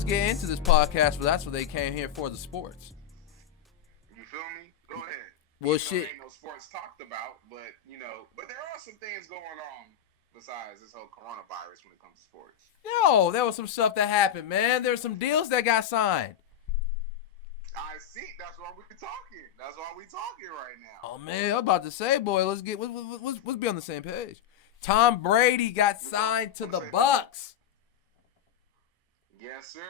let's get into this podcast, but that's what they came here for, the sports. You feel me? Go ahead. Well, Even though shit. there ain't no sports talked about, but but there are some things going on besides this whole coronavirus when it comes to sports. Yo, there was some stuff that happened, man. There were some deals that got signed. I see. That's why we're talking. That's why we're talking right now. Oh man, I'm about to say, boy, let's be on the same page. Tom Brady got signed to the Bucks. Yes, sir.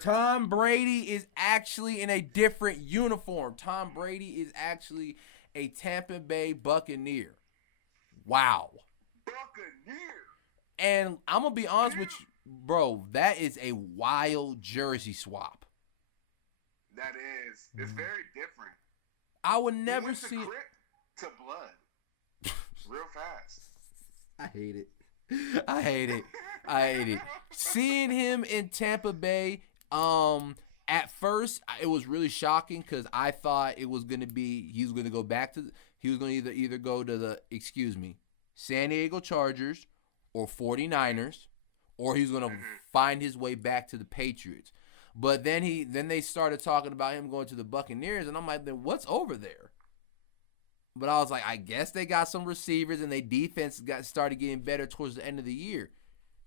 Tom Brady is actually in a different uniform. Tom Brady is actually a Tampa Bay Buccaneer. Wow. Buccaneer. And I'm going to be honest with you, bro, that is a wild jersey swap. That is. It's very different. I would never see it. To blood. Real fast. I hate it. I hate it. Seeing him in Tampa Bay, at first it was really shocking because I thought it was gonna be he was gonna either go to the San Diego Chargers or 49ers, or he was gonna find his way back to the Patriots. But then they started talking about him going to the Buccaneers, and I'm like, then what's over there? But I was like, I guess they got some receivers, and their defense started getting better towards the end of the year.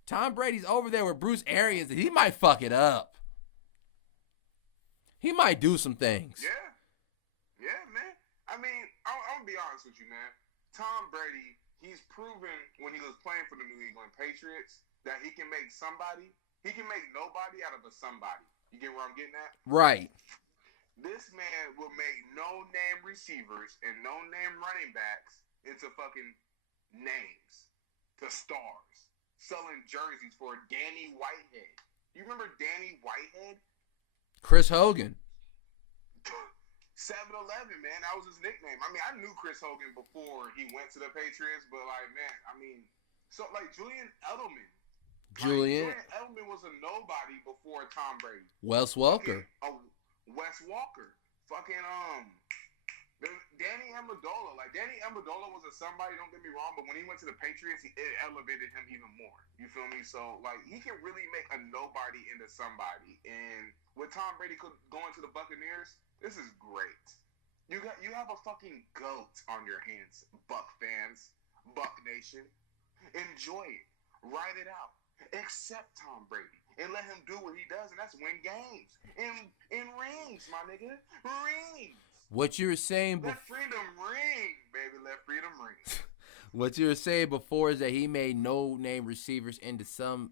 Tom Brady's over there with Bruce Arians, and he might fuck it up. He might do some things. Yeah, man. I mean, I'm going to be honest with you, man. Tom Brady, he's proven when he was playing for the New England Patriots that he can make nobody out of a somebody. You get where I'm getting at? Right. This man will make no-name receivers and no-name running backs into fucking names, to stars, selling jerseys for Danny Whitehead. You remember Danny Whitehead? Chris Hogan. 7-Eleven, man. That was his nickname. I mean, I knew Chris Hogan before he went to the Patriots, but Julian Edelman. Julian Edelman was a nobody before Tom Brady. Wes Welker. Wes Walker. Danny Amendola. Danny Amendola was a somebody, don't get me wrong, but when he went to the Patriots, it elevated him even more. You feel me? So, he can really make a nobody into somebody. And with Tom Brady going to the Buccaneers, this is great. You have a fucking GOAT on your hands, Buck fans, Buck Nation. Enjoy it. Ride it out. Accept Tom Brady and let him do what he does, and that's win games. In rings, my nigga. Rings. What you were saying before. Let freedom ring, baby. Let freedom ring. What you were saying before is that he made no-name receivers into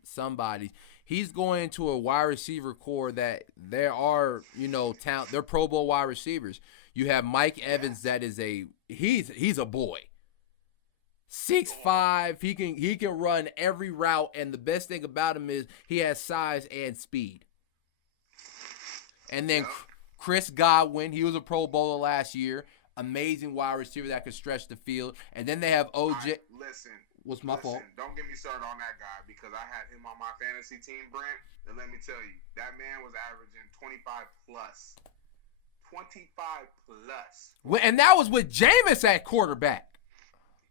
somebody. He's going to a wide receiver core that there are, talent. They're Pro Bowl wide receivers. You have Mike Evans, that is he's a boy. 6'5", he can run every route, and the best thing about him is he has size and speed. And then Chris Godwin, he was a Pro Bowler last year, amazing wide receiver that could stretch the field. And then they have OJ. Listen, what's my fault? Don't get me started on that guy because I had him on my fantasy team, Brent. And let me tell you, that man was averaging 25 plus. 25 plus. And that was with Jameis at quarterback.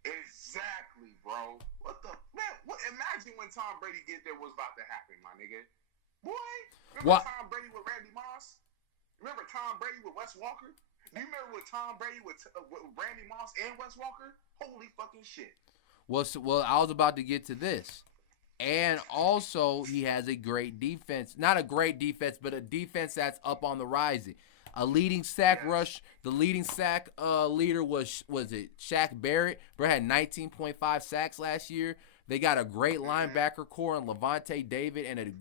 Exactly, bro. What the man? Imagine when Tom Brady get there, what's about to happen, my nigga. Boy, remember Tom Brady with Randy Moss? Remember Tom Brady with Wes Walker? Do you remember with Tom Brady with Randy Moss and Wes Walker? Holy fucking shit. Well, I was about to get to this. And also, he has a great defense. Not a great defense, but a defense that's up on the rising. A leading sack rush. The leading sack leader was it Shaq Barrett? Bro had 19.5 sacks last year. They got a great linebacker core in Levante David and an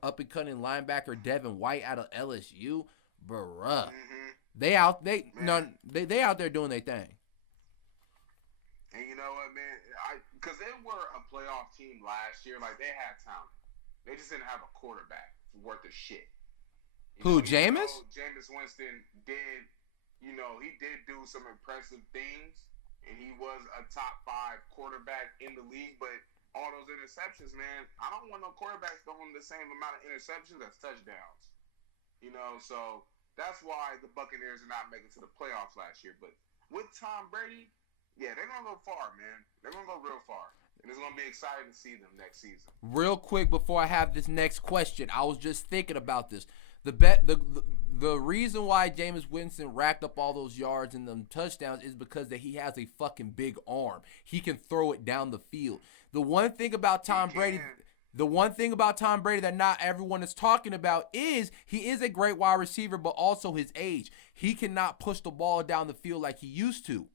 up-and-coming linebacker Devin White out of LSU. Bruh. They out there doing their thing. And you know what, man? Because they were a playoff team last year. They had talent. They just didn't have a quarterback worth of shit. Jameis? Jameis Winston did, he did do some impressive things, and he was a top 5 quarterback in the league, but all those interceptions, man, I don't want no quarterbacks throwing the same amount of interceptions as touchdowns. So that's why the Buccaneers are not making it to the playoffs last year. But with Tom Brady, yeah, they're going to go far, man. They're going to go real far. And it's gonna be exciting to see them next season. Real quick before I have this next question, I was just thinking about this. The reason why Jameis Winston racked up all those yards and them touchdowns is because that he has a fucking big arm. He can throw it down the field. The one thing about Tom Brady that not everyone is talking about is he is a great wide receiver, but also his age. He cannot push the ball down the field like he used to.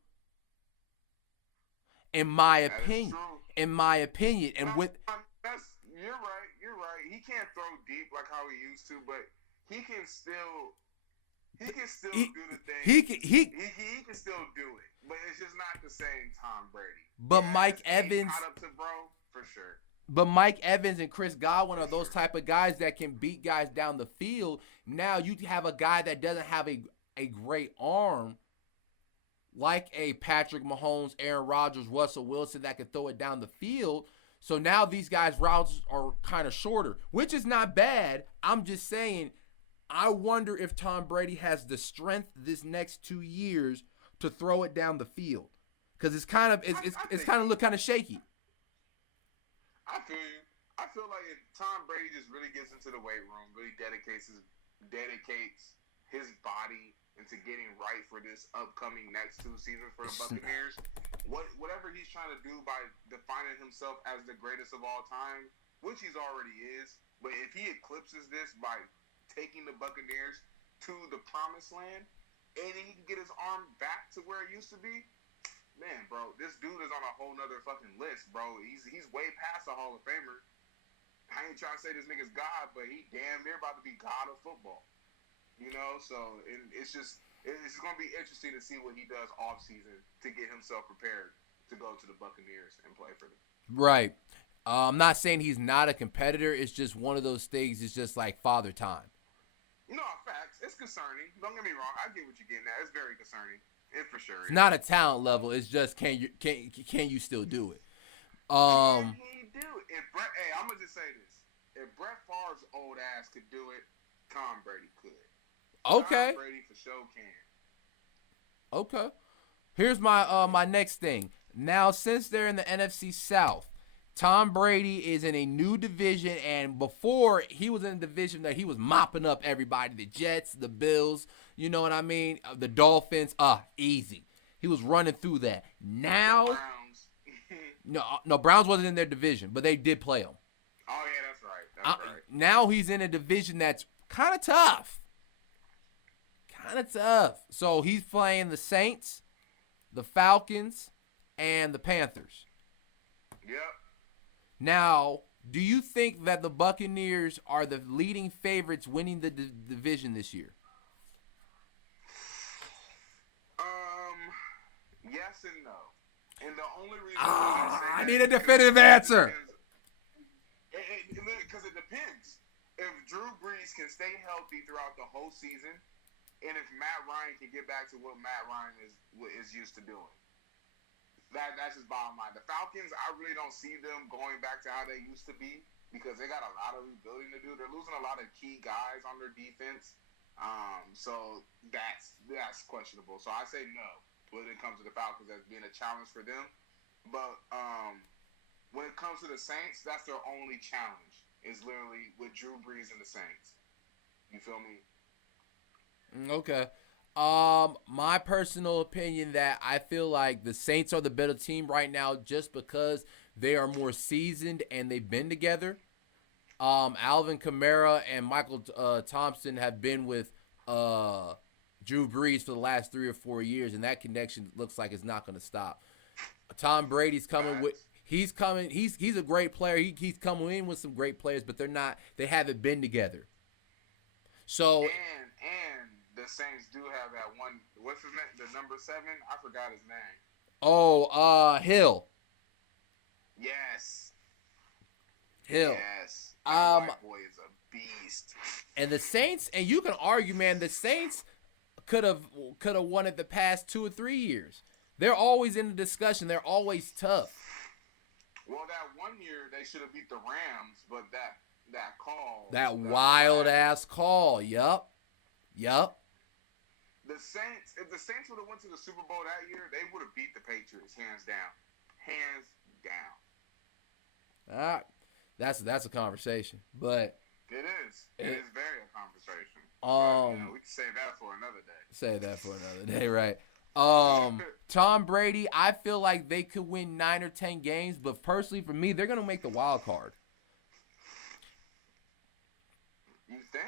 In my opinion. And with you're right. He can't throw deep like how he used to, but he can still do the thing. He can still do it, but it's just not the same Tom Brady. But Mike Evans caught up to bro for sure. But Mike Evans and Chris Godwin are those type of guys that can beat guys down the field. Now you have a guy that doesn't have a great arm, like a Patrick Mahomes, Aaron Rodgers, Russell Wilson that can throw it down the field. So now these guys' routes are kind of shorter, which is not bad. I'm just saying, I wonder if Tom Brady has the strength this next 2 years to throw it down the field, because it's kind of look kind of shaky. I feel you. I feel like if Tom Brady just really gets into the weight room, really dedicates his body into getting right for this upcoming next 2 seasons for the Buccaneers, whatever he's trying to do by defining himself as the greatest of all time, which he's already is, but if he eclipses this by taking the Buccaneers to the promised land, and he can get his arm back to where it used to be, man, bro, this dude is on a whole nother fucking list, bro. He's way past a Hall of Famer. I ain't trying to say this nigga's God, but he damn near about to be God of football. You know, so it's going to be interesting to see what he does off season to get himself prepared to go to the Buccaneers and play for them. Right. I'm not saying he's not a competitor. It's just one of those things. It's just like father time. No, facts. It's concerning. Don't get me wrong. I get what you're getting at. It's very concerning. It for sure. It's not a talent level. It's just can you still do it? Can he do it? Hey, I'm gonna just say this: if Brett Favre's old ass could do it, Tom Brady could. Okay. Tom Brady for sure can. Okay. Here's my my next thing. Now, since they're in the NFC South, Tom Brady is in a new division, and before he was in a division that he was mopping up everybody, the Jets, the Bills, you know what I mean? The Dolphins, easy. He was running through that. Now, Browns. no, Browns wasn't in their division, but they did play them. Oh yeah, that's right. That's right. Now he's in a division that's kind of tough. So he's playing the Saints, the Falcons, and the Panthers. Yep. Now, do you think that the Buccaneers are the leading favorites winning the division this year? Yes and no. And the only reason why I need a definitive answer. Because it depends. If Drew Brees can stay healthy throughout the whole season, and if Matt Ryan can get back to what Matt Ryan is used to doing. That's his bottom line. The Falcons, I really don't see them going back to how they used to be because they got a lot of rebuilding to do. They're losing a lot of key guys on their defense. So that's questionable. So I say no when it comes to the Falcons as being a challenge for them. But when it comes to the Saints, that's their only challenge is literally with Drew Brees and the Saints. You feel me? Okay. My personal opinion that I feel like the Saints are the better team right now just because they are more seasoned and they've been together. Alvin Kamara and Michael Thompson have been with Drew Brees for the last 3 or 4 years, and that connection looks like it's not going to stop. Tom Brady's coming with. He's coming. He's a great player. He's coming in with some great players, but they haven't been together. So and the Saints do have that one. What's his name? The number 7. I forgot his name. Oh, Hill. Yes. Hill. Yes. That white boy is a beast. And the Saints, and you can argue, man, the Saints could have won it the past 2 or 3 years. They're always in the discussion. They're always tough. Well, that one year they should have beat the Rams, but that call. That wild ass call. Yup. The Saints, if the Saints would have went to the Super Bowl that year, they would have beat the Patriots hands down. Hands down. That's a conversation, but It is. It is very a conversation. Um, we can save that for another day. Say that for another day, right? Tom Brady, I feel like they could win 9 or 10 games, but personally for me, they're gonna make the wild card. You think?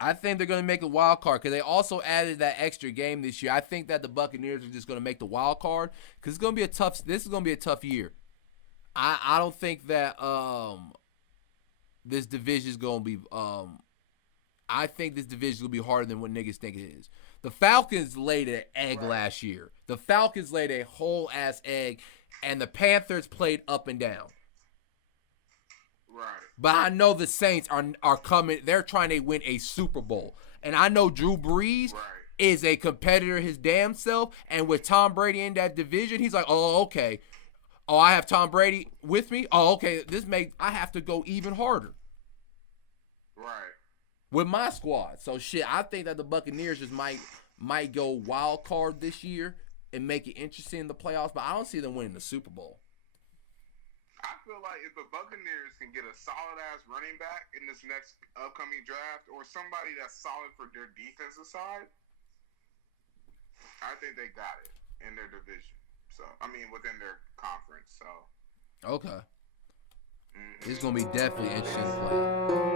I think they're gonna make a wild card because they also added that extra game this year. I think that the Buccaneers are just gonna make the wild card because it's gonna be a tough. This is gonna be a tough year. I don't think that this division is gonna be I think this division will be harder than what niggas think it is. The Falcons laid an egg last year. The Falcons laid a whole ass egg, and the Panthers played up and down. Right. But I know the Saints are coming. They're trying to win a Super Bowl, and I know Drew Brees is a competitor his damn self. And with Tom Brady in that division, he's like, oh okay, oh I have Tom Brady with me. Oh okay, I have to go even harder. Right. With my squad. So shit, I think that the Buccaneers just might go wild card this year and make it interesting in the playoffs, but I don't see them winning the Super Bowl. I feel like if the Buccaneers can get a solid ass running back in this next upcoming draft, or somebody that's solid for their defensive side, I think they got it in their division. So within their conference. So okay, it's gonna be definitely interesting to play.